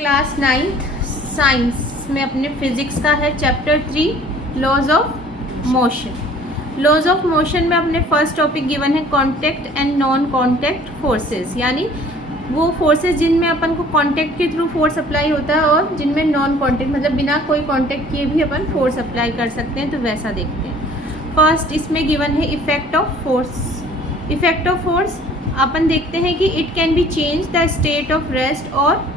Class 9th science में अपने physics का है chapter 3 laws of motion. Laws of motion में अपने फर्स्ट टॉपिक गिवन है contact and non contact forces, यानी वो फोर्सेस जिनमें अपन को कांटेक्ट के थ्रू फोर्स अप्लाई होता है और जिनमें नॉन कांटेक्ट मतलब बिना कोई कांटेक्ट किए भी अपन फोर्स अप्लाई कर सकते हैं। तो वैसा देखते हैं। फर्स्ट इसमें गिवन है effect of force. Effect of force अपन देखते हैं कि it can be change the state of rest और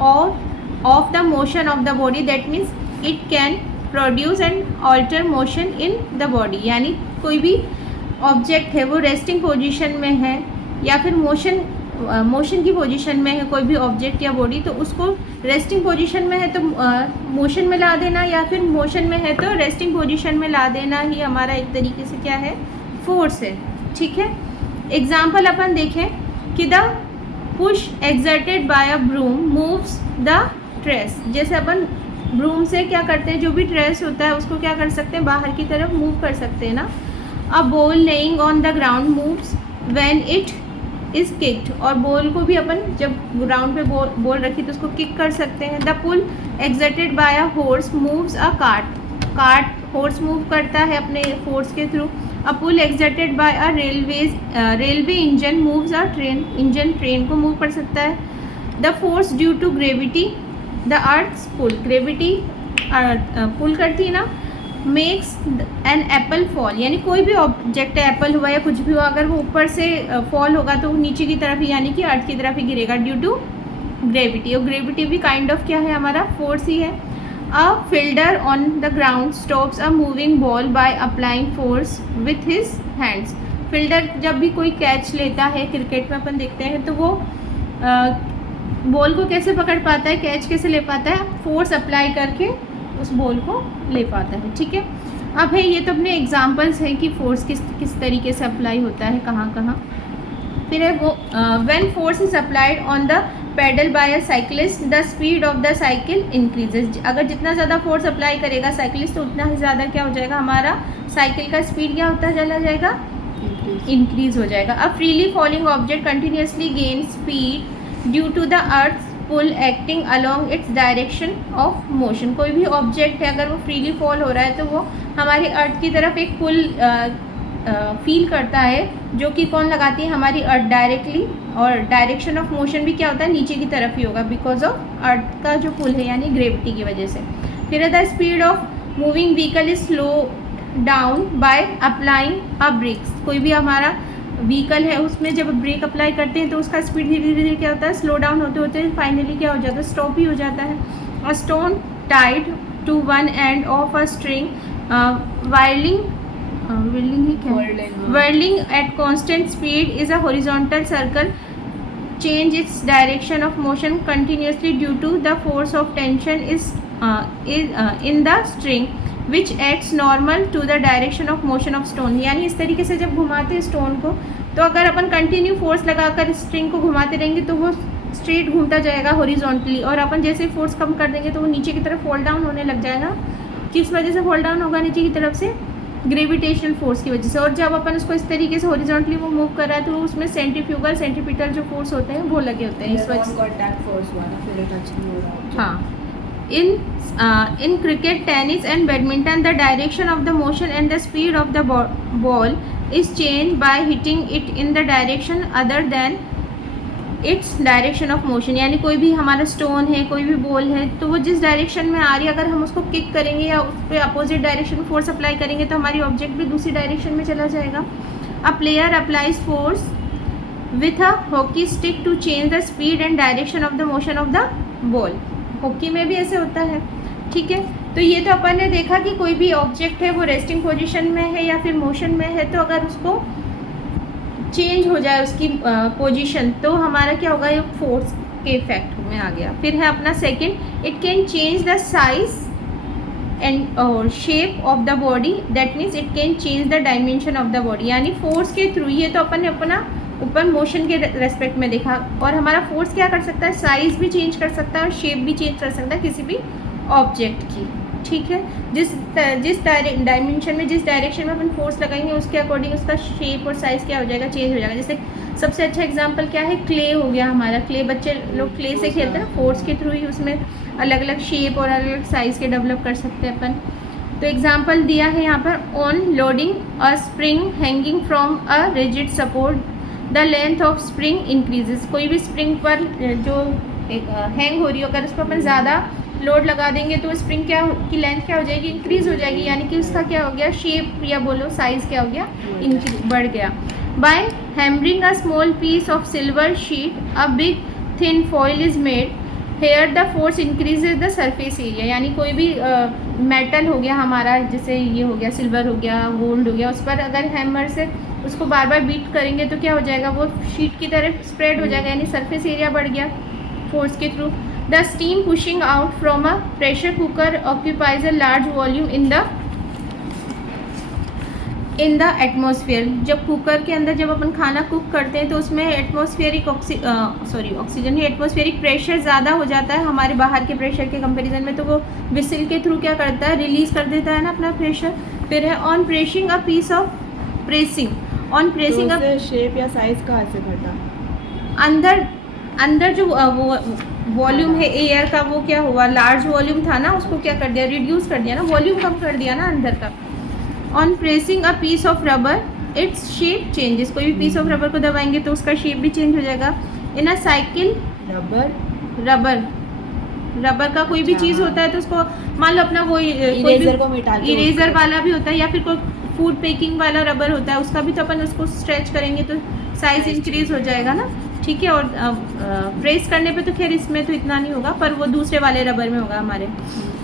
of the motion of the body, that means it can produce and alter motion in the body, यानी कोई भी object है वो रेस्टिंग पोजीशन में है या फिर मोशन की पोजीशन में है कोई भी ऑब्जेक्ट या बॉडी, तो उसको रेस्टिंग पोजीशन में है तो मोशन में ला देना या फिर मोशन में है तो रेस्टिंग पोजीशन में ला देना ही हमारा एक तरीके से क्या है, फोर्स है। ठीक है, एग्जाम्पल अपन देखें कि the push exerted by a broom moves the trash. जैसे अपन ब्रूम से क्या करते हैं, जो भी ट्रेस होता है उसको क्या कर सकते हैं, बाहर की तरफ मूव कर सकते हैं ना। A ball laying on the ground moves when it is kicked, और बॉल को भी अपन जब ग्राउंड पे बॉल रखी तो उसको किक कर सकते हैं। The pull exerted by a horse moves a cart horse move करता है अपने फोर्स के थ्रू। A pull exerted by a railway engine moves a train को मूव कर सकता है। The force due to gravity the earth's pull, gravity pull करती है ना, मेक्स एन एप्पल फॉल, यानी कोई भी ऑब्जेक्ट है, एप्पल हुआ या कुछ भी हुआ, अगर वो ऊपर से फॉल होगा तो नीचे की तरफ ही यानी कि अर्थ की तरफ ही गिरेगा ड्यू टू ग्रेविटी। और ग्रेविटी भी काइंड ऑफ क्या है, हमारा फोर्स ही है। A fielder on the ground stops a moving ball by applying force with his hands. Fielder जब भी कोई कैच लेता है, क्रिकेट में अपन देखते हैं, तो वो बॉल को कैसे पकड़ पाता है, कैच कैसे ले पाता है, फोर्स अप्लाई करके उस बॉल को ले पाता है। ठीक है, अब है ये तो अपने एग्जांपल्स हैं कि फोर्स किस तरीके से अप्लाई होता है कहाँ कहाँ। फिर है वो when force is applied on the pedal by a cyclist the speed of the cycle increases. अगर जितना ज़्यादा फोर्स अप्लाई करेगा साइकिलिस्ट तो उतना ही ज़्यादा क्या हो जाएगा, हमारा साइकिल का स्पीड क्या होता चला जाएगा, इंक्रीज हो जाएगा। A freely falling object continuously gain speed due to the earth pull acting along its direction of motion. कोई भी ऑब्जेक्ट है अगर वो फ्रीली फॉल हो रहा है तो वो हमारी अर्थ की तरफ एक पुल फील करता है, जो कि कौन लगाती है, हमारी अर्थ डायरेक्टली। और डायरेक्शन ऑफ मोशन भी क्या होता है, नीचे की तरफ ही होगा बिकॉज ऑफ अर्थ का जो पुल है यानी ग्रेविटी की वजह से। फिर the speed of moving vehicle is slow down by applying a brakes. कोई भी हमारा व्हीकल है उसमें जब ब्रेक अप्लाई करते हैं तो उसका स्पीड धीरे धीरे क्या होता है, स्लो डाउन होते होते फाइनली क्या हो जाता है, स्टॉप ही हो जाता है। A stone tied to one end of a string whirling at constant speed is a horizontal circle change its direction of motion continuously due to the force of tension is in the string which acts normal to the direction of motion of stone। यानी इस तरीके से जब घुमाते हैं stone को तो अगर अपन कंटिन्यू फोर्स लगाकर स्ट्रिंग को घुमाते रहेंगे तो वो स्ट्रेट घूमता जाएगा हॉरिजॉन्टली, और अपन जैसे फोर्स कम कर देंगे तो वो नीचे की तरफ फॉल डाउन होने लग जाएगा। किस वजह से फॉल डाउन होगा नीचे की तरफ से, ग्रेविटेशनल फोर्स की वजह से। और जब अपन उसको इस तरीके से हॉरिजॉन्टली वो मूव कर रहा है तो उसमें सेंट्रीफ्यूगल सेंट्रीपिटल जो फोर्स होते हैं वो लगे होते हैं इस वजह से। हाँ, in cricket, tennis and badminton the direction of the motion and the speed of the ball is changed by hitting it in the direction other than its direction of motion। यानी कोई भी हमारा स्टोन है, कोई भी ball है, तो वो जिस डायरेक्शन में आ रही है अगर हम उसको किक करेंगे या उस पर अपोजिट डायरेक्शन फोर्स अप्लाई करेंगे तो हमारी ऑब्जेक्ट भी दूसरी डायरेक्शन में चला जाएगा। A player applies force with a hockey stick to change the speed and direction of the motion of the ball. Hockey में भी ऐसे होता है। ठीक है, तो ये तो अपन ने देखा कि कोई भी ऑब्जेक्ट है वो रेस्टिंग पोजीशन में है या फिर मोशन में है, तो अगर उसको चेंज हो जाए उसकी पोजीशन तो हमारा क्या होगा, ये फोर्स के इफेक्ट में आ गया। फिर है अपना second, it can change the size and और shape of the body, that means it can change the dimension of the body. यानी फोर्स के थ्रू, ये तो अपन ने अपना ऊपर मोशन के रेस्पेक्ट में देखा, और हमारा फोर्स क्या कर सकता है, साइज भी चेंज कर सकता है और शेप भी चेंज कर सकता है किसी भी ऑब्जेक्ट की। ठीक है। जिस डायमेंशन में, जिस डायरेक्शन में अपन फोर्स लगाएंगे उसके अकॉर्डिंग उसका शेप और साइज़ क्या हो जाएगा, चेंज हो जाएगा। जैसे सबसे अच्छा एग्जांपल क्या है, क्ले हो गया हमारा। क्ले, बच्चे लोग क्ले से खेलते हैं ना, फोर्स के थ्रू ही उसमें अलग अलग शेप और अलग अलग साइज़ के डेवलप कर सकते हैं अपन। तो एग्जांपल दिया है यहाँ पर, on loading a spring hanging from a rigid support the length of spring increases. कोई भी स्प्रिंग पर जो हैंग हो रही हो, अगर उस पर अपन ज़्यादा लोड लगा देंगे तो स्प्रिंग क्या की लेंथ क्या हो जाएगी, इंक्रीज हो जाएगी, यानी कि उसका क्या हो गया, शेप या बोलो साइज़ क्या हो गया, बढ़ गया। By hammering a small piece of silver sheet a big thin foil is made, here the force increases the surface area. यानी कोई भी मेटल हो गया हमारा, जैसे ये हो गया सिल्वर हो गया, गोल्ड हो गया, उस पर अगर हैमर से उसको बार बार बीट करेंगे तो क्या हो जाएगा, वो शीट की तरफ स्प्रेड हो जाएगा, यानी सरफेस एरिया बढ़ गया फोर्स के through. The steam pushing out from a pressure cooker occupies a large volume in the atmosphere. जब कुकर के अंदर जब अपन खाना कुक करते हैं तो उसमें एटमॉस्फेरिक ऑक्सीजन ही एटमॉस्फेरिक प्रेशर ज़्यादा हो जाता है हमारे बाहर के प्रेशर के कंपैरिजन में, तो वो विसिल के थ्रू क्या करता है, रिलीज़ कर देता है ना अपना प्रेशर। फिर है on pressing a piece of pressing, on pressing a shape या साइज कहाँ से घटा, अंदर जो वो वॉल्यूम है एयर का, वो क्या हुआ, लार्ज वॉल्यूम था ना, उसको क्या कर दिया, रिड्यूस कर दिया ना, वॉल्यूम कम कर दिया ना अंदर का। On pressing a piece of rubber its shape changes. कोई भी पीस ऑफ रबर को दबाएंगे तो उसका शेप भी चेंज हो जाएगा। इन अ साइकिल, रबर का कोई भी चीज़ होता है तो उसको मान लो अपना वो इरेजर वाला भी होता है, या फिर कोई फूड पेकिंग वाला रबर होता है, उसका भी तो अपन उसको स्ट्रेच करेंगे तो साइज इंक्रीज हो जाएगा ना, ठीक है। और प्रेस करने पे तो खैर इसमें तो इतना नहीं होगा, पर वो दूसरे वाले रबर में होगा हमारे,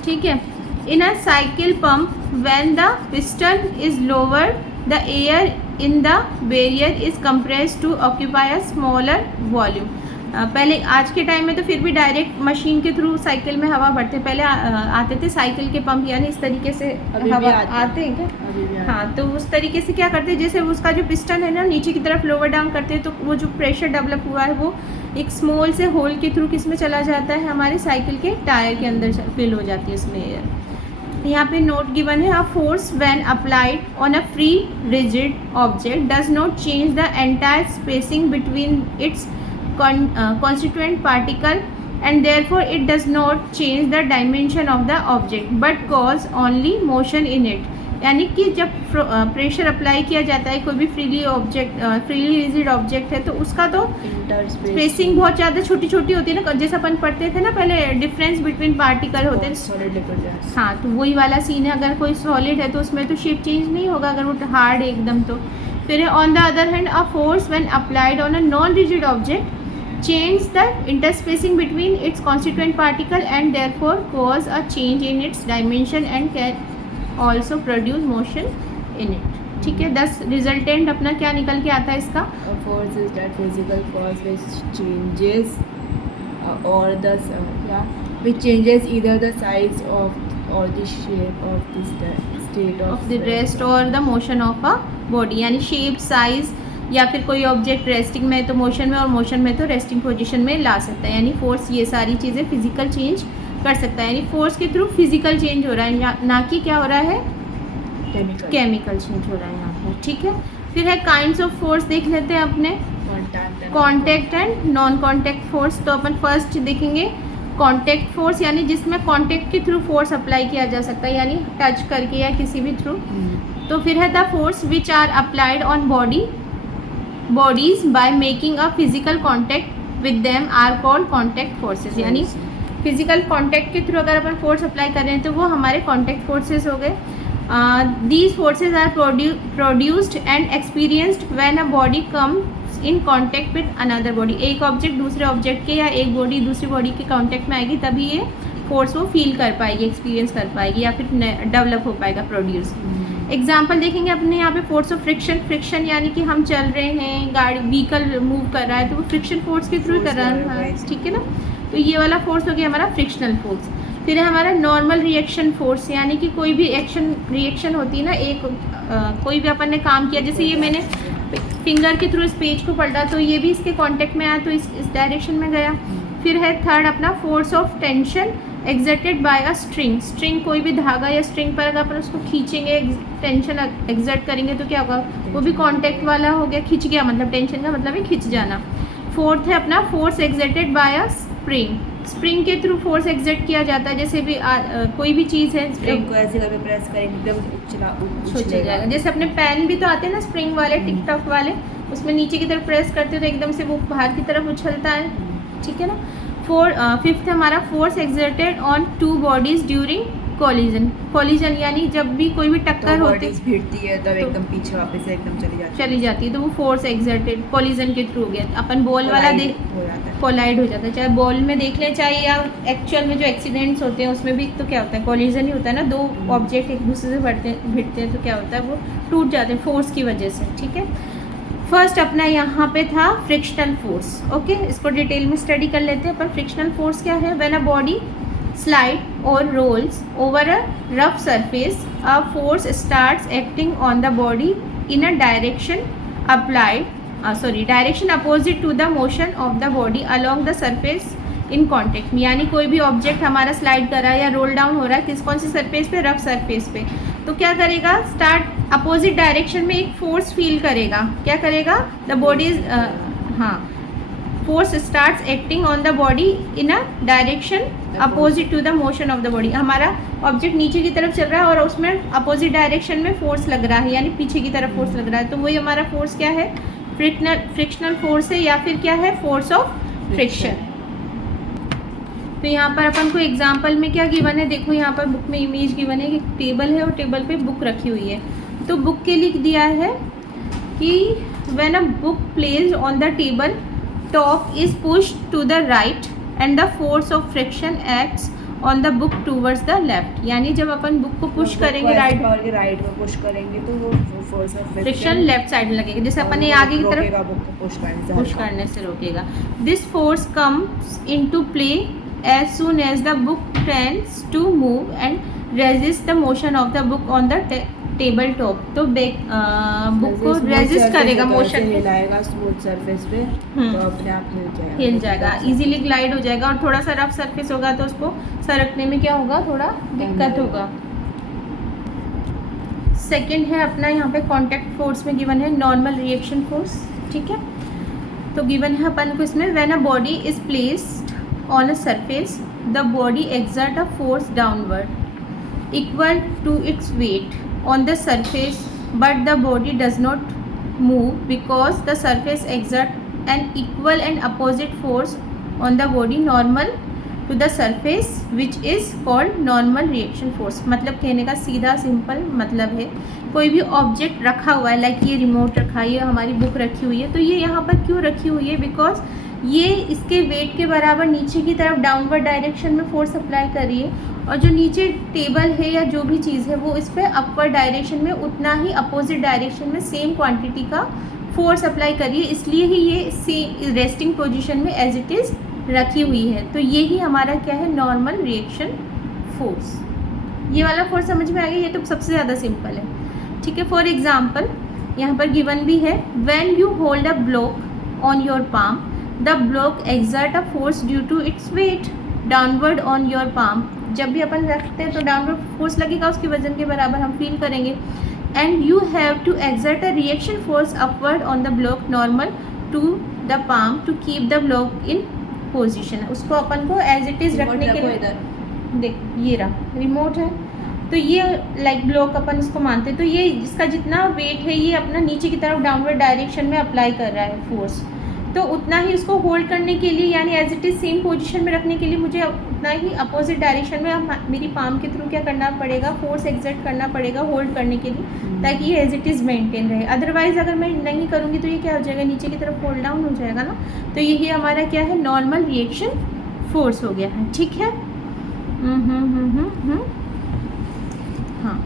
ठीक है। In a cycle pump, when the piston is lowered, the air in the barrier is compressed to occupy a smaller volume. पहले आज के टाइम में तो फिर भी डायरेक्ट मशीन के थ्रू साइकिल में हवा भरते, पहले आते थे साइकिल के पंप, यानी इस तरीके से हवा आते हैं क्या, हाँ, तो उस तरीके से क्या करते हैं, जैसे उसका जो पिस्टन है ना नीचे की तरफ लोअर डाउन करते हैं तो वो जो प्रेशर डेवलप हुआ है वो एक स्मॉल से होल के थ्रू किस में चला जाता है, हमारे साइकिल के टायर के अंदर फिल हो जाती है उसमें एयर। यहाँ पे नोट गिवन है, a force when applied on a free rigid object does not change the entire spacing between its constituent particle and therefore it does not change the dimension of the object but cause only motion in it। यानी कि जब pressure apply किया जाता है कोई भी freely rigid object है तो उसका तो स्पेसिंग बहुत ज़्यादा छोटी छोटी होती है ना, जैसे अपन पढ़ते थे ना पहले, डिफरेंस बिटवीन पार्टिकल होते हैं, हाँ, तो वही वाला सीन है। अगर कोई सॉलिड है तो उसमें तो शेप चेंज नहीं होगा अगर वो हार्ड है एकदम तो। फिर on the other hand, a force when applied on a non rigid object change the interspacing between its constituent particle and therefore cause a change in its dimension and can also produce motion in it, ठीक है। 10 resultant अपना क्या निकल के आता है इसका, force is that physical cause which changes which changes either the size of or the shape of the state of the rest or the motion of a body, यानी शेप, साइज, या फिर कोई ऑब्जेक्ट रेस्टिंग में तो motion में, और motion में तो रेस्टिंग पोजीशन में ला सकता है। यानी फोर्स ये सारी चीज़ें फिजिकल चेंज कर सकता है, यानी फोर्स के थ्रू फिजिकल चेंज हो रहा है, ना कि क्या हो रहा है, केमिकल चेंज हो रहा है यहाँ पर, ठीक है। फिर है काइंड्स ऑफ फोर्स देख लेते हैं अपने, contact and non contact force. तो अपन फर्स्ट देखेंगे कॉन्टैक्ट फोर्स, यानी जिसमें कॉन्टैक्ट के थ्रू फोर्स अप्लाई किया जा सकता है, यानी टच करके या किसी भी थ्रू। तो फिर है the force which are applied on bodies by making a physical contact with them are called contact forces। यानी फिजिकल कॉन्टैक्ट के थ्रू अगर अपन फोर्स अप्लाई कर रहे हैं तो वो हमारे कॉन्टैक्ट फोर्सेस हो गए। These forces are produced and experienced when a body comes in contact with another body. एक ऑब्जेक्ट दूसरे ऑब्जेक्ट के या एक बॉडी दूसरी बॉडी के कॉन्टैक्ट में आएगी तभी ये फोर्स वो फील कर पाएगी, एक्सपीरियंस कर पाएगी या फिर डेवलप हो पाएगा, प्रोड्यूस। एग्जाम्पल देखेंगे अपने यहाँ पे फोर्स ऑफ फ्रिक्शन यानी कि हम चल रहे हैं, गाड़ी व्हीकल मूव कर रहा है तो वो फ्रिक्शन फोर्स के थ्रू कर रहा है, ठीक है ना। तो ये वाला फोर्स हो गया हमारा फ्रिक्शनल फोर्स। फिर है हमारा नॉर्मल रिएक्शन फोर्स, यानी कि कोई भी रिएक्शन होती है ना, कोई भी अपन ने काम किया, जैसे ये मैंने फिंगर के थ्रू इस पेज को पलटा तो ये भी इसके कॉन्टेक्ट में आया तो इस डायरेक्शन में गया। फिर है थर्ड अपना force of tension exerted by a string, string कोई भी धागा या स्ट्रिंग पर अगर अपन उसको खींचेंगे, टेंशन एग्जर्ट करेंगे तो क्या होगा, वो भी कांटेक्ट वाला हो गया, खिंच गया, मतलब टेंशन का मतलब है खिंच जाना। फोर्थ है अपना force exerted by a spring, spring के थ्रू फोर्स एग्जर्ट किया जाता है, जैसे भी कोई भी चीज़ है स्प्रिंग को ऐसे करके प्रेस करेंगे एकदम उछल जाएगा। जैसे अपने पेन भी तो आते हैं ना स्प्रिंग वाले, टिक टॉक वाले, उसमें नीचे की तरफ प्रेस करते हो तो एकदम से वो बाहर की तरफ उछलता है, ठीक है ना। फिफ्थ हमारा force exerted on two bodies during collision, collision यानी जब भी कोई भी टक्कर होती है भिड़ती है तब एकदम पीछे वापस एकदम चली जाती है तो वो फोर्स एग्जर्टेड कोलिजन के थ्रू हो गया। अपन बॉल वाला देख कोलाइड हो जाता है, चाहे बॉल में देख लें चाहे या एक्चुअल में जो एक्सीडेंट्स होते हैं उसमें भी तो क्या होता है, कोलिजन ही होता है ना, दो ऑब्जेक्ट एक दूसरे से भिड़ते हैं तो क्या होता है, वो टूट जाते हैं फोर्स की वजह से, ठीक है। फर्स्ट अपना यहाँ पे था फ्रिक्शनल फोर्स, ओके, इसको डिटेल में स्टडी कर लेते हैं अपन। फ्रिक्शनल फोर्स क्या है, व्हेन अ बॉडी स्लाइड और rolls over a rough surface a force starts acting on the body in a direction direction opposite to the motion of the body along the surface in contact. यानी कोई भी object हमारा slide कर रहा है या roll down हो रहा है कौन सी सरफेस पे, रफ सरफेस पे, तो क्या करेगा, स्टार्ट अपोजिट डायरेक्शन में एक फोर्स फील करेगा, क्या करेगा, the body force starts acting on the body in a direction opposite to the motion of the body. हमारा ऑब्जेक्ट नीचे की तरफ चल रहा है और उसमें अपोजिट डायरेक्शन में फोर्स लग रहा है, यानी पीछे की तरफ फोर्स लग रहा है, तो वही हमारा फोर्स क्या है, फ्रिक्शनल फोर्स है या फिर क्या है, फोर्स ऑफ फ्रिक्शन। तो यहाँ पर अपन को एग्जाम्पल में क्या गिवन है, देखो यहाँ पर बुक में इमेज गिवन है, एक टेबल है और टेबल पे बुक रखी हुई है। तो बुक के लिए दिया है कि when a book placed on the table top is pushed to the right and the force of friction acts on the book towards the left. यानी जब अपन बुक को पुश करेंगे राइट में पुश करेंगे तो वो force of friction left side में लगेगा, जैसे अपन ने आगे की तरफ बुक को पुश करने से रोकेगा। This force comes into play as soon as the book tends to move and resist the motion of the book on the table top। तो बुक को रेजिस्ट करेगा, मोशन हिलाएगा स्मूथ सरफेस पे तो अपने आप हिल जाएगा, इजीली ग्लाइड हो जाएगा। और थोड़ा सा रफ सरफेस होगा तो उसको सरकने में क्या होगा, थोड़ा दिक्कत होगा। सेकंड है अपना यहाँ पे कांटेक्ट फोर्स में गिवन है नॉर्मल रिएक्शन फोर्स, ठीक है। तो गिवन है अपन को इसमें when a body is placed on a surface the body exert a force downward equal to its weight on the surface but the body does not move because the surface exert an equal and opposite force on the body normal to the surface which is called normal reaction force। मतलब कहने का सीधा simple मतलब है, कोई भी object रखा हुआ है, लाइक ये रिमोट रखा है, ये हमारी बुक रखी हुई है, तो ये यहाँ पर क्यों रखी हुई है, बिकॉज ये इसके वेट के बराबर नीचे की तरफ डाउनवर्ड डायरेक्शन में फोर्स अप्लाई कर रही है, और जो नीचे टेबल है या जो भी चीज़ है वो इस पर अपवर्ड डायरेक्शन में उतना ही अपोजिट डायरेक्शन में सेम क्वांटिटी का फोर्स अप्लाई कर रही है, इसलिए ही ये सेम रेस्टिंग पोजीशन में एज इट इज़ रखी हुई है। तो ये ही हमारा क्या है, नॉर्मल रिएक्शन फोर्स। ये वाला फोर्स समझ में आ गया, ये तो सबसे ज़्यादा सिंपल है, ठीक है। फॉर एग्जाम्पल यहाँ पर गिवन भी है, when you hold a block on your palm the block exert a force due to its weight downward on your palm. जब भी अपन रखते हैं तो डाउनवर्ड फोर्स लगेगा, उसके वजन के बराबर हम फील करेंगे। And you have to exert a reaction force upward on the block normal to the palm to keep the block in position. उसको अपन को एज इट इज़ रखने के लिए, देख ये रहा रिमोट है, तो ये लाइक ब्लॉक अपन इसको मानते हैं, तो ये इसका जितना वेट है ये अपना नीचे की तरफ डाउनवर्ड डायरेक्शन में अप्लाई कर रहा है फोर्स, तो उतना ही उसको होल्ड करने के लिए यानी as it is same position में रखने के लिए मुझे उतना ही अपोजिट डायरेक्शन में मेरी पाम के थ्रू क्या करना पड़ेगा, फोर्स एक्सर्ट करना पड़ेगा होल्ड करने के लिए, ताकि ये एज इट इज़ मेंटेन रहे। अदरवाइज अगर मैं नहीं करूँगी तो ये क्या हो जाएगा, नीचे की तरफ होल्ड डाउन हो जाएगा ना। तो यही हमारा क्या है, नॉर्मल रिएक्शन फोर्स हो गया है, ठीक है। हाँ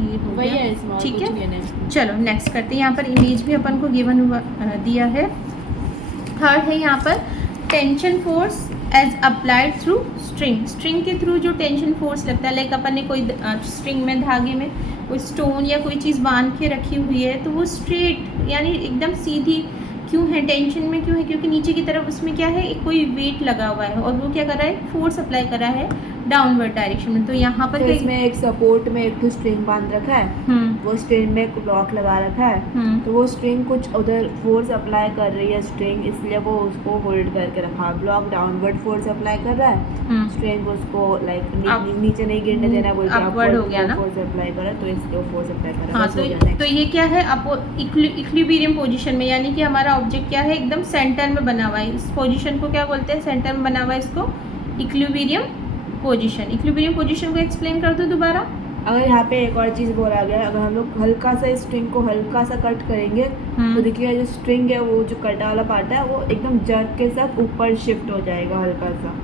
ये हो गया, ठीक है। चलो नेक्स्ट करते हैं। यहाँ पर इमेज भी अपन को गिवन हुआ दिया है। थर्ड है यहाँ पर tension force as applied through string. String के थ्रू जो टेंशन फोर्स लगता है, लाइक अपन ने कोई स्ट्रिंग में धागे में कोई स्टोन या कोई चीज़ बांध के रखी हुई है, तो वो स्ट्रेट यानी एकदम सीधी क्यों है, टेंशन में क्यों है, क्योंकि नीचे की तरफ उसमें क्या है, एक कोई वेट लगा हुआ है और वो क्या कर रहा है, फोर्स अप्लाई कर रहा है डाउनवर्ड डायरेक्शन में। तो यहाँ पर तो क्या, इसमें एक सपोर्ट में एक स्ट्रिंग बांध रखा है, वो स्ट्रिंग में एक ब्लॉक लगा रखा है, तो वो स्ट्रिंग कुछ उधर फोर्स अप्लाई कर रही है स्ट्रिंग, इसलिए वो उसको होल्ड करके रखा। ब्लॉक डाउनवर्ड फोर्स अप्लाई कर रहा है, स्ट्रिंग उसको लाइक नीचे नहीं गिरने देना बोल के अपवर्ड हो गया ना, फोर्स अप्लाई कर रहा है, तो इसलिए फोर्स अप्लाई कर रहा हाँ। है। तो ये क्या है, इक्विलिब्रियम पोजीशन में, यानी कि हमारा ऑब्जेक्ट क्या है, एकदम सेंटर में बना हुआ है। इस पोजीशन को क्या बोलते हैं, सेंटर में बना हुआ है, इसको इक्विलिब्रियम पोजीशन। इक्विलिब्रियम पोजीशन को एक्सप्लेन कर दो दोबारा। अगर यहाँ पे एक और चीज़ बोला गया है, अगर हम लोग हल्का सा स्ट्रिंग को हल्का सा कट करेंगे तो देखिए जो स्ट्रिंग है, वो जो कटा वाला पार्ट है, वो एकदम जर्क के साथ ऊपर शिफ्ट हो जाएगा हल्का सा।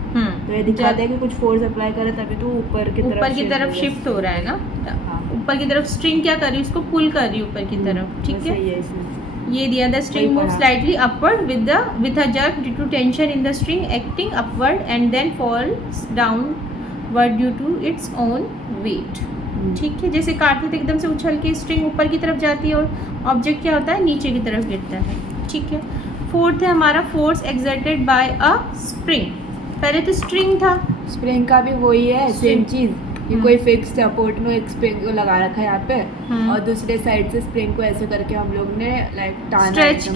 तो ये दिखाते हैं कि कुछ फोर्स अप्लाई करे तभी तो ऊपर की तरफ शिफ्ट हो रहा है ना। ऊपर की तरफ स्ट्रिंग क्या कर रही है, उसको पुल कर रही है ऊपर की तरफ, ठीक है। ये दिया, the string move slightly upward with a jerk due to tension in the string acting upward and then falls downward due to its own weight, ठीक है। जैसे काटते थे एकदम से उछल के स्ट्रिंग ऊपर की तरफ जाती है और ऑब्जेक्ट क्या होता है, नीचे की तरफ गिरता है, ठीक है। फोर्थ है हमारा force exerted by a spring. पहले तो स्ट्रिंग था, स्प्रिंग का भी वही है, सेम चीज़ कि कोई फिक्स सपोर्ट में एक स्प्रिंग को लगा रखा है यहाँ पे, और दूसरे साइड से स्प्रिंग को ऐसे करके हम लोग ने लाइक टाना, स्ट्रेच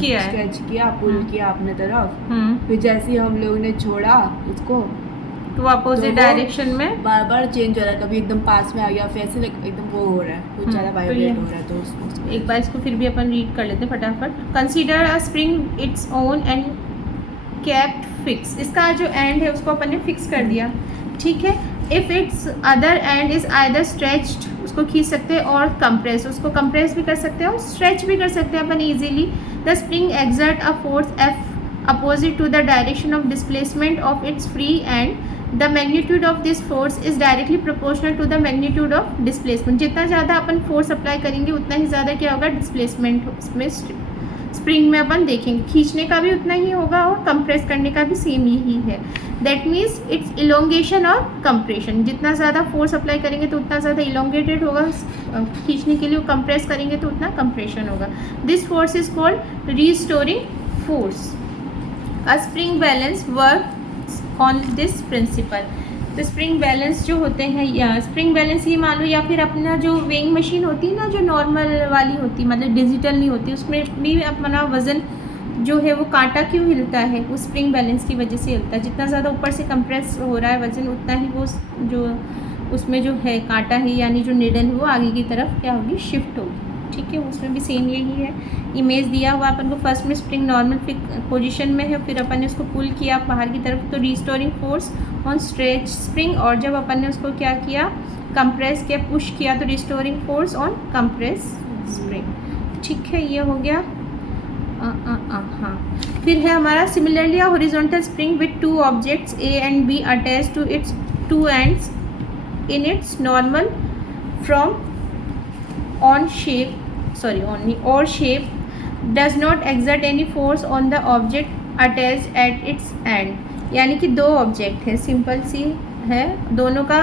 किया, पुल किया अपने तरफ। फिर जैसे ही हम लोग ने छोड़ा उसको तो अपोजिट डायरेक्शन में बार बार चेंज हो रहा है, कभी एकदम पास में आ गया, फिर ऐसे एकदम वो हो रहा है, कुछ ज़्यादा वाइब्रेट हो रहा है। तो उसको एक बार इसको फिर भी अपन रीड कर लेते हैं फटाफट। Consider a spring its own and kept fix. इसका जो एंड है उसको अपन ने फिक्स कर दिया, ठीक है। If it's other and is either stretched, उसको खींच सकते हैं, और कंप्रेस, उसको कंप्रेस भी कर सकते हैं और स्ट्रेच भी कर सकते हैं अपन easily. The spring exert a force F opposite to the direction of displacement of its free and the magnitude of this force is directly proportional to the magnitude of displacement। जितना ज़्यादा अपन force apply करेंगे उतना ही ज़्यादा क्या होगा, displacement में spring में अपन देखेंगे। खींचने का भी उतना ही होगा और कंप्रेस करने का भी सेम यही है। दैट मीन्स इट्स इलोंगेशन और कंप्रेशन। जितना ज़्यादा फोर्स अप्लाई करेंगे तो उतना ज़्यादा इलोंगेटेड होगा खींचने के लिए, कंप्रेस करेंगे तो उतना कंप्रेशन होगा। This force is called restoring force. A spring balance work on this principle. तो स्प्रिंग बैलेंस जो होते हैं, या स्प्रिंग बैलेंस ये मान लो, या फिर अपना जो वेइंग मशीन होती है ना, जो नॉर्मल वाली होती है, मतलब डिजिटल नहीं होती, उसमें भी अपना वज़न जो है वो कांटा क्यों हिलता है, वो स्प्रिंग बैलेंस की वजह से हिलता है। जितना ज़्यादा ऊपर से कंप्रेस हो रहा है वज़न, उतना ही वो जो उसमें जो है कांटा है, यानी जो निडल है, वो आगे की तरफ क्या होगी, शिफ्ट होगी, ठीक है। उसमें भी सेम यही है। इमेज दिया हुआ अपन को, फर्स्ट में स्प्रिंग नॉर्मल पोजीशन में है, फिर अपन ने उसको पुल किया बाहर की तरफ, तो restoring force on stretch spring, और जब अपन ने उसको क्या किया, कंप्रेस किया, पुश किया, तो restoring force on compress spring, ठीक है। ये हो गया। हाँ, फिर है हमारा similarly a horizontal spring with two objects A and B attached to its two ends in its normal from on shape or shape does not exert any force on the object attached at its end। यानी कि दो object है, simple सी है, दोनों का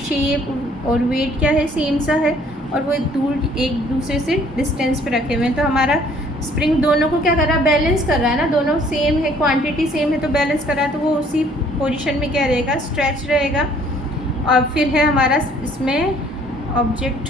shape और wait क्या है, सेम सा है, और वो दूर एक दूसरे से डिस्टेंस पे रखे हुए हैं। तो हमारा स्प्रिंग दोनों को क्या कर रहा है, बैलेंस कर रहा है ना, दोनों सेम है, क्वांटिटी सेम है, तो बैलेंस कर रहा है, तो वो उसी पोजीशन में क्या रहेगा, स्ट्रेच रहेगा। और फिर है हमारा इसमें ऑब्जेक्ट,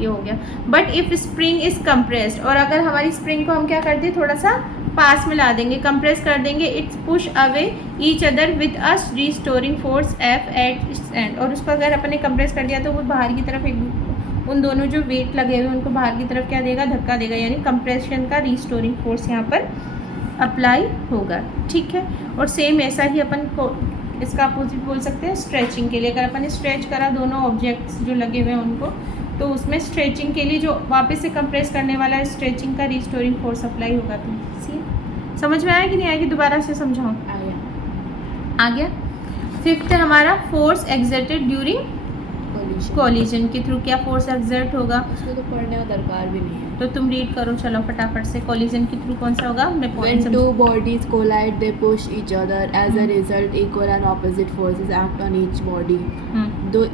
ये हो गया। But if spring is compressed, और अगर हमारी स्प्रिंग को हम क्या कर दें, थोड़ा सा पास में ला देंगे, कंप्रेस कर देंगे, it's push away each other with us restoring force F at its and. और उसको अगर अपन ने कंप्रेस कर दिया तो वो बाहर की तरफ उन दोनों जो वेट लगे हुए उनको बाहर की तरफ क्या देगा, धक्का देगा, यानी कंप्रेशन का रिस्टोरिंग फोर्स यहाँ पर अप्लाई होगा, ठीक है। और सेम ऐसा ही अपन को इसका अपोजिट बोल सकते हैं स्ट्रेचिंग के लिए। अगर अपन ने स्ट्रेच करा दोनों ऑब्जेक्ट्स जो लगे हुए हैं उनको, तो उसमें स्ट्रेचिंग के लिए जो वापस से कंप्रेस करने वाला है, स्ट्रेचिंग का रिस्टोरिंग फोर्स अप्लाई होगा। तो सी समझ में आया कि नहीं आया, कि दोबारा से समझाऊँ? आ गया। फिफ्थ है हमारा फोर्स एक्सर्टेड ड्यूरिंग कोलिजन के थ्रू। क्या फोर्स एक्सर्ट होगा, उसको तो पढ़ने का दरकार भी नहीं है, तो तुम रीड करो चलो फटाफट से। कोलिजन के थ्रू कौन सा होगा, मैं point When two bodies collide, they push each other. As a result, equal and opposite forces act on each body.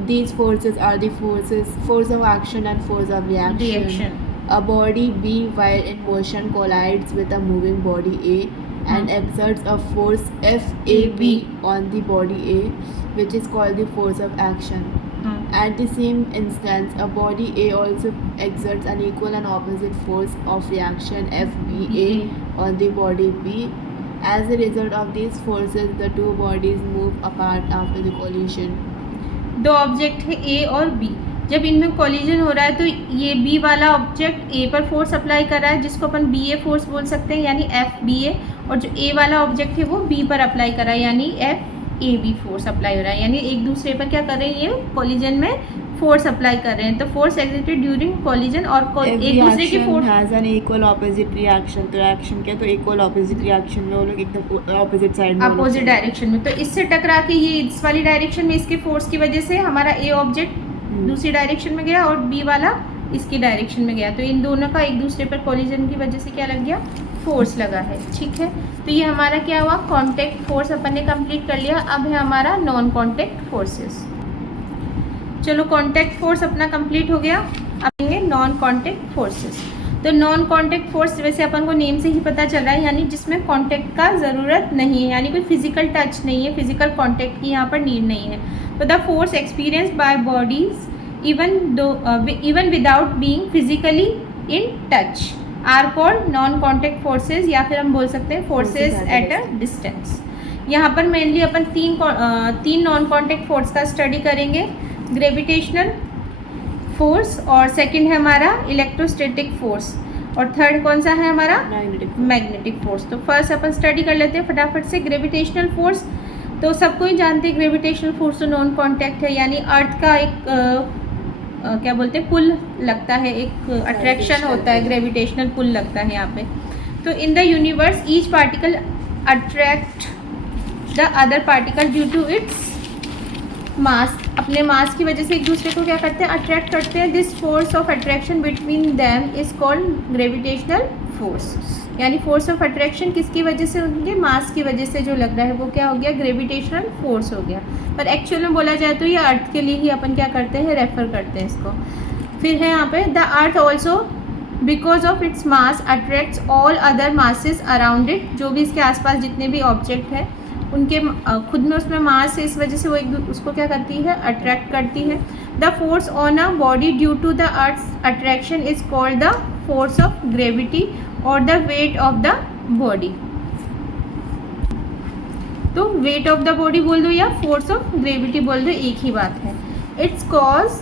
These forces are the force of action and force of reaction. A body B while in motion collides with a moving body A and exerts a force FAB on the body A, which is called the force of action. At the same instance, a body A also exerts an equal and opposite force of reaction FBA on the body B. As a result of these forces, the two bodies move apart after the collision. दो object है ए और B, जब इनमें collision हो रहा है तो ये बी वाला ऑब्जेक्ट ए पर फोर्स अप्लाई कर रहा है जिसको अपन बी ए फोर्स बोल सकते हैं यानी एफ बी ए, और जो ए वाला ऑब्जेक्ट है वो बी पर अप्लाई कर रहा है यानी F A B force apply हो रहा है, यानी एक दूसरे पर क्या कर रहे हैं, ये कोलिजन में फोर्स अप्लाई कर रहे हैं। तो फोर्स एक्सिटेड ड्यूरिंग कोलिजन और एक दूसरे की force has an equal opposite reaction. तो रिएक्शन क्या, तो इक्वल ऑपोजिट रिएक्शन में वो लोग एकदम ऑपोजिट साइड में, अपोजिट डायरेक्शन में, तो इससे टकरा के ये इस वाली डायरेक्शन में इसके फोर्स की वजह से हमारा ए ऑब्जेक्ट दूसरी डायरेक्शन में गया और बी वाला इसकी डायरेक्शन में गया, तो इन दोनों का एक दूसरे पर कोलिजन की वजह से क्या लग गया, फोर्स लगा है। ठीक है, तो ये हमारा क्या हुआ, कॉन्टैक्ट फोर्स अपन ने कंप्लीट कर लिया। अब है हमारा नॉन कॉन्टैक्ट फोर्सेस। चलो कॉन्टैक्ट फोर्स अपना कंप्लीट हो गया, अब आएंगे नॉन कॉन्टैक्ट फोर्सेस। तो नॉन कॉन्टैक्ट फोर्स वैसे अपन को नेम से ही पता चल रहा है, यानी जिसमें कॉन्टैक्ट का ज़रूरत नहीं है, यानी कोई फिजिकल टच नहीं है, फिजिकल कॉन्टैक्ट की यहाँ पर नीड नहीं है। तो the force experience by bodies even without being physically in touch are called non contact forces, या फिर हम बोल सकते हैं फोर्सेज एट अ डिस्टेंस। यहाँ पर मेनली अपन तीन नॉन कॉन्टैक्ट फोर्स का स्टडी करेंगे, ग्रेविटेशनल फोर्स, और सेकंड है हमारा इलेक्ट्रोस्टैटिक फोर्स, और थर्ड कौन सा है हमारा, मैग्नेटिक फोर्स। तो फर्स्ट अपन स्टडी कर लेते हैं फटाफट से ग्रेविटेशनल फोर्स। तो सबको ही जानते हैं ग्रेविटेशनल फोर्स तो नॉन कॉन्टैक्ट है, यानी अर्थ का एक क्या बोलते हैं, पुल लगता है, एक अट्रैक्शन होता है, ग्रेविटेशनल पुल लगता है यहाँ पे। तो in the universe each particle attract the other particle due to its mass, अपने मास की वजह से एक दूसरे को क्या करते हैं, अट्रैक्ट करते हैं। This force of attraction between them is called gravitational force, यानी फोर्स ऑफ अट्रैक्शन किसकी वजह से, उनके मास की वजह से जो लग रहा है वो क्या हो गया, ग्रेविटेशनल फोर्स हो गया। पर एक्चुअल में बोला जाए तो ये अर्थ के लिए ही अपन क्या करते हैं, रेफर करते हैं इसको। फिर है यहाँ पे the earth also because of its mass attracts all other masses around it, जो भी इसके आसपास जितने भी ऑब्जेक्ट हैं उनके खुद में उसमें मास है, इस वजह से वो एक उसको क्या करती है, अट्रैक्ट करती है। The force on a body due to the earth's attraction is called the force of gravity और the weight of the body. तो वेट ऑफ द बॉडी बोल दो या फोर्स ऑफ ग्रेविटी बोल दो, एक ही बात है। It's cause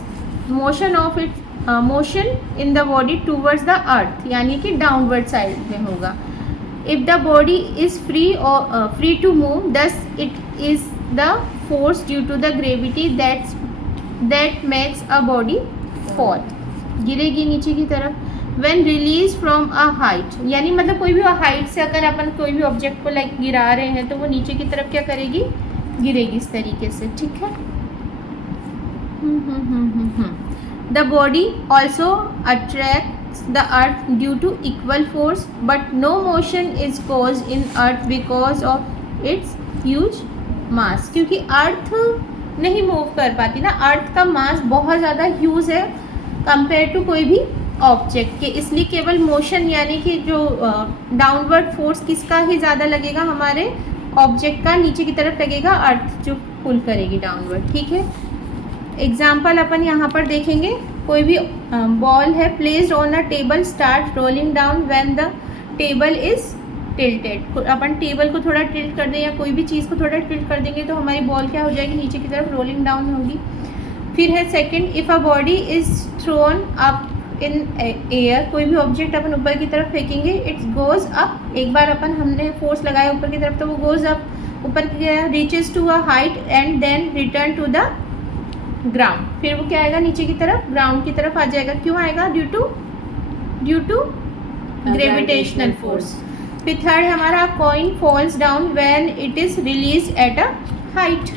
motion of its motion in the body towards the earth, यानी कि डाउनवर्ड साइड में होगा। If the body is free to move, thus it is the force due to the gravity that makes a body fall, गिरेगी नीचे की तरफ। When released from a height, यानी मतलब कोई भी हाइट से अगर अपन कोई भी ऑब्जेक्ट को लाइक गिरा रहे हैं तो वो नीचे की तरफ क्या करेगी, गिरेगी इस तरीके से। ठीक है, The body also attracts the earth due to equal force, but no motion is caused in earth because of its huge mass, क्योंकि अर्थ नहीं मूव कर पाती ना, अर्थ का मास बहुत ज़्यादा ह्यूज है कंपेयर टू कोई भी ऑब्जेक्ट के, इसलिए केवल मोशन यानी कि जो डाउनवर्ड फोर्स किसका ही ज़्यादा लगेगा, हमारे ऑब्जेक्ट का नीचे की तरफ लगेगा, अर्थ जो पुल करेगी डाउनवर्ड। ठीक है, एग्जाम्पल अपन यहाँ पर देखेंगे, कोई भी बॉल है placed on a table start rolling down when the table is tilted. Upon table को थोड़ा टिल्ट कर दें या कोई भी चीज़ को थोड़ा टिल्ट कर देंगे तो हमारी बॉल क्या हो जाएगी, नीचे की तरफ रोलिंग डाउन होगी। फिर है second, if a body is throne up in air, कोई भी ऑब्जेक्ट अपन ऊपर की तरफ फेंकेंगे, इट्स गोज अप, एक बार अपन हमने फोर्स लगाया ऊपर की तरफ तो वो गोज अप, ऊपर गया, reaches to a height and then return to the ground, फिर वो क्या आएगा, नीचे की तरफ ग्राउंड की तरफ आ जाएगा। क्यों आएगा, ड्यू टू ग्रेविटेशनल फोर्स। फिर थर्ड हमारा coin falls down when it is release at a height,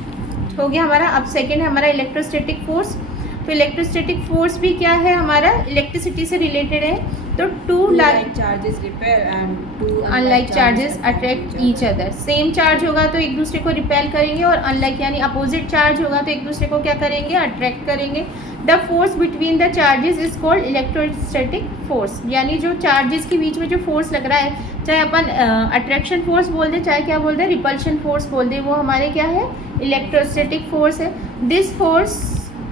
हो गया हमारा। अब सेकंड है हमारा इलेक्ट्रोस्टैटिक फोर्स। तो इलेक्ट्रोस्टैटिक फोर्स भी क्या है हमारा, इलेक्ट्रिसिटी से रिलेटेड है। तो two like charges repel and two unlike charges attract each other. Same charge होगा तो एक दूसरे को रिपेल करेंगे, और अनलाइक यानी अपोजिट चार्ज होगा तो एक दूसरे को क्या करेंगे, अट्रैक्ट करेंगे। The force between the charges is called electrostatic force, यानी जो चार्जेस के बीच में जो फोर्स लग रहा है, चाहे अपन अट्रैक्शन फोर्स बोल दें, चाहे क्या बोल दें रिपल्शन फोर्स बोल दें, वो हमारे क्या है, इलेक्ट्रोस्टैटिक फोर्स है। This force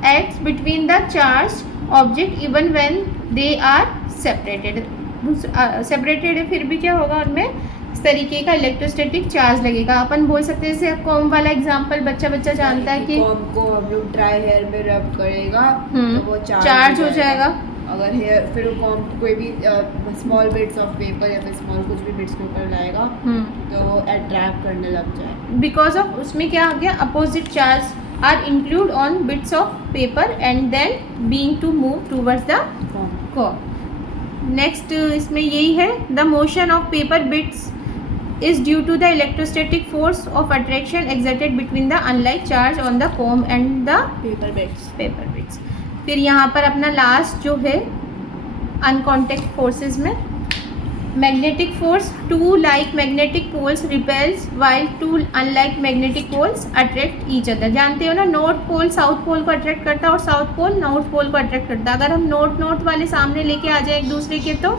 acts between the charge object even when they are separated. Separated है फिर भी क्या होगा, उनमें इस तरीके का इलेक्ट्रोस्टैटिक चार्ज लगेगा। अपन बोल सकते हैं जैसे कॉम वाला एग्जांपल बच्चा जानता है कि कॉम को हम लोग ड्राई हेयर में रब करेगा तो वो चार्ज हो जाएगा। अगर हेयर फिर कॉम कोई भी स्मॉल बिट्स ऑफ पेपर या फिर स्मॉल कुछ भी बिट्स के ऊपर लाएगा तो वो अट्रैक्ट करने लग जाए। बिकॉज ऑफ उसमें क्या आ गया, opposite charge are include on bits of paper and then being to move towards the comb. Next इसमें यही है, the motion of paper bits is due to the electrostatic force of attraction exerted between the unlike charge on the comb and the paper bits. फिर यहाँ पर अपना last जो है uncontact forces में, magnetic force, two like magnetic poles repels while two unlike magnetic poles attract each other. जानते हो ना, नॉर्थ पोल साउथ पोल को अट्रैक्ट करता है और साउथ पोल नॉर्थ पोल को अट्रैक्ट करता है। अगर हम नॉर्थ वाले सामने लेके आ जाए एक दूसरे के तो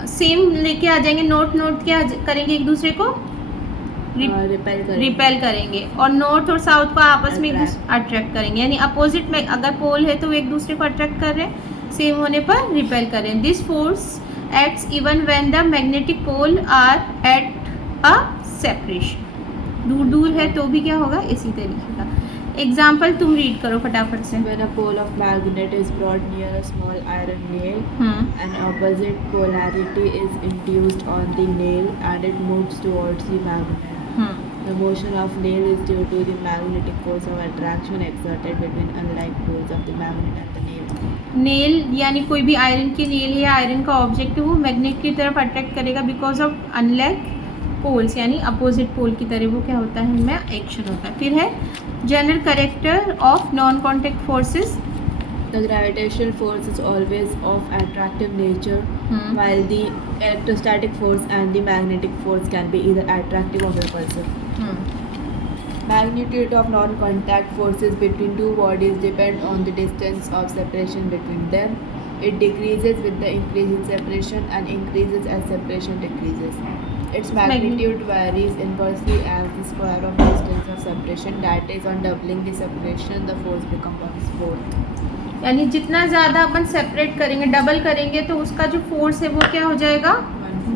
सेम लेके आ जाएंगे, नॉर्थ क्या करेंगे, एक दूसरे को रिपेल करेंगे, और नॉर्थ और साउथ को आपस में अट्रैक्ट करेंगे। यानी अपोजिट में अगर पोल है तो वो एक दूसरे को अट्रैक्ट कर रहे हैं, सेम होने पर रिपेल कर रहे हैं। This force acts even when the magnetic pole are at a separation. दूर है तो भी क्या होगा, इसी तरीके का। एग्जाम्पल तुम रीड करो फटाफट से। When a pole of magnet is brought near a small iron nail, an opposite polarity is induced on the nail and it moves towards the magnet. The motion of nail is due to the magnetic force of attraction exerted between unlike poles of the magnet and the nail. Nail यानी कोई भी iron की nail या iron का object है वो magnet की तरफ अट्रैक्ट करेगा बिकॉज ऑफ अनलाइक पोल्स, यानी अपोजिट पोल की तरह वो क्या होता है, इनमें एक्शन होता है। फिर है general character of non contact forces. The gravitational force is always of attractive nature, while the electrostatic force and the magnetic force can be either attractive or repulsive. Magnitude of non-contact forces between two bodies depend on the distance of separation between them. It decreases with the increase in separation and increases as separation decreases. Its magnitude varies inversely as the square of distance of separation, that is, on doubling the separation, the force becomes 1/4. यानी जितना ज़्यादा अपन separate करेंगे, double करेंगे, तो उसका जो force है वो क्या हो जाएगा,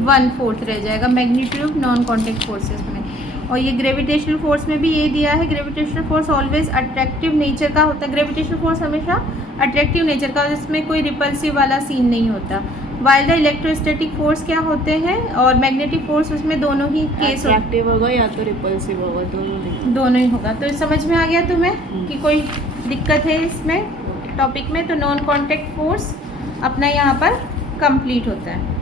1/4 रह जाएगा magnitude of non contact forces में। और ये ग्रेविटेशनल फोर्स में भी ये दिया है, gravitational force always attractive nature का होता है। ग्रेविटेशनल फोर्स हमेशा अट्रैक्टिव नेचर का, इसमें कोई रिपल्सिव वाला सीन नहीं होता। वाइल द इलेक्ट्रोस्टैटिक फोर्स क्या होते हैं, और मैग्नेटिक फोर्स, उसमें दोनों ही केस अट्रैक्टिव होगा या तो रिपल्सिव होगा, दोनों ही होगा। तो समझ में आ गया तुम्हें कि कोई दिक्कत है इसमें टॉपिक में? तो नॉन कॉन्टैक्ट फोर्स अपना यहाँ पर कंप्लीट होता है।